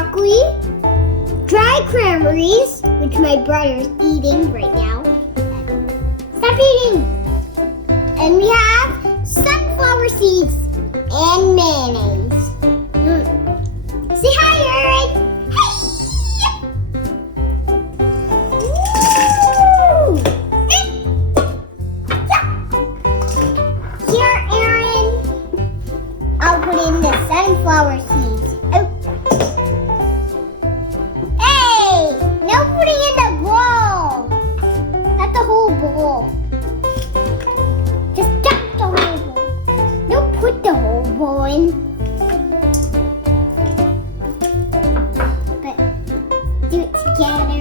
broccoli, dry cranberries, which my brother's eating right now. Stop eating! And we have sunflower seeds and mayonnaise. Say hi, Aaron! Hi! Woo! Here, Aaron. I'll put in the sunflower seeds. Oh. Hey! No putting in the bowl. Not the whole bowl. Just dump the whole bowl. Don't put the whole bowl in. But do it together.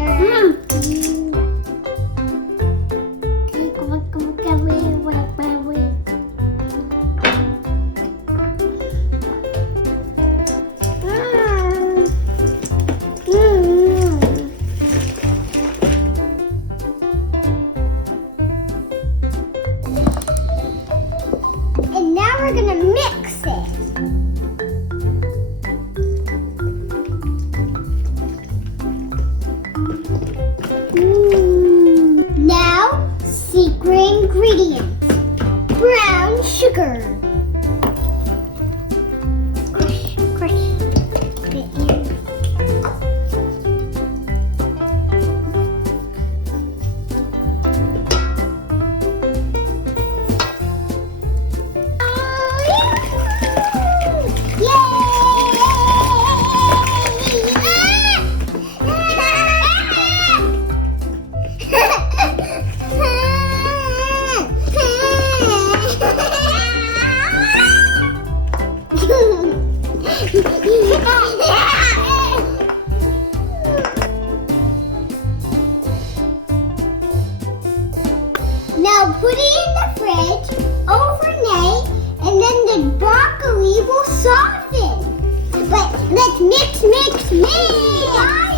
And now we're gonna mix it. Now, secret ingredients. Brown sugar. Crush, crush. Put it in. Now put it in the fridge overnight, and then the broccoli will soften. But let's mix, mix, mix.